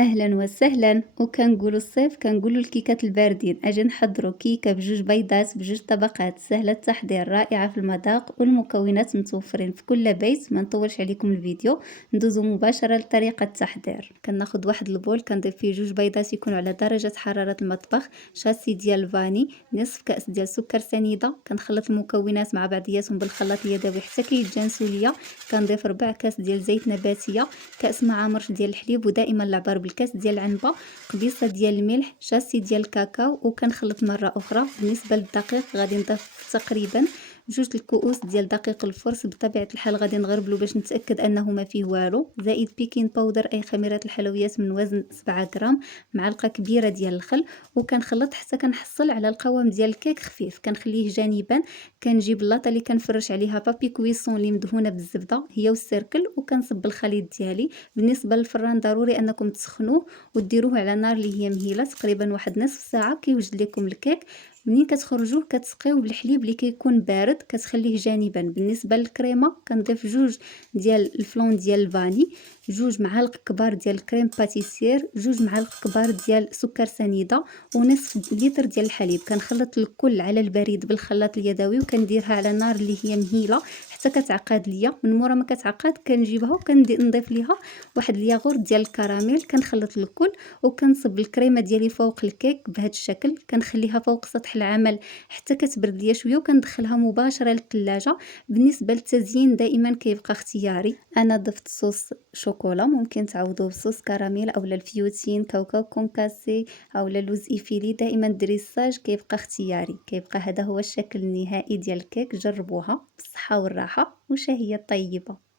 أهلا وسهلا. وكنقولوا الصيف كنقولوا الكيكات الباردين. أجي نحضروا كيكة بجوج بيضات بجوج طبقات، سهلة التحضير، رائعة في المذاق، والمكونات متوفرين في كل بيت. ما نطولش عليكم الفيديو، ندوزو مباشرة لطريقة التحضير. كناخد واحد البول كنضيف فيه جوج بيضات يكونوا على درجة حرارة المطبخ، شاسي ديال الفاني، نصف كأس ديال سكر سنيدة. كنخلط المكونات مع بعضياتهم بالخلاط اليدوي حتى كيتجانسوا ليا. كنضيف ربع كاس ديال زيت نباتية، كأس مع مرش ديال الحليب، ودائما العبار بالكاس ديال العنبه، قبيصه ديال الملح، شاسي ديال الكاكاو. وكنخلط مره اخرى. بالنسبه للدقيق غادي نضيف تقريبا جوج الكؤوس ديال دقيق الفرص. بطبيعه الحال غادي نغربلو باش نتاكد انه ما فيه والو، زائد بيكين باودر اي خميره الحلويات من وزن 7 غرام، معلقه كبيره ديال الخل. وكنخلط حتى كنحصل على القوام ديال الكيك خفيف. كنخليه جانبا. كنجيب اللاطه اللي كنفرش عليها بابي كويسون اللي مدهونه بالزبده هي والسيركل، وكنصب الخليط ديالي. بالنسبه للفران ضروري انكم تسخنوه وديروه على نار اللي هي مهيله، تقريبا واحد نصف ساعه كيوجد لكم الكيك. منين كتخرجوه كتسقيوه بالحليب اللي كيكون بارد، كتخليه جانبا. بالنسبه للكريمه كنضيف جوج ديال الفلون ديال الفاني، جوج معالق كبار ديال الكريم باتيسير، جوج معالق كبار ديال سكر سنيده، ونصف لتر ديال الحليب. كنخلط الكل على البريد بالخلاط اليدوي، وكنديرها على نار اللي هي مهيله حتى كتعقد ليا. من مورا ما كتعقد كنجيبها وكنضيف ليها واحد الياغورت ديال الكراميل. كنخلط الكل وكنصب الكريمه ديالي فوق الكيك بهذا الشكل. كنخليها فوق سطح العمل حتى كتبرد ليا شويه، وكندخلها مباشره للثلاجه. بالنسبه للتزيين دائما كيبقى اختياري. انا ضفت صوص شوكولا، ممكن تعوضوه بصوص كراميل او الفيوتين، كاوكاو كونكاسي او لوز ايفيلي. دائما الدريساج كيبقى اختياري. كيبقى هذا هو الشكل النهائي ديال الكيك. جربوها بالصحه والراحه وشهيه طيبه.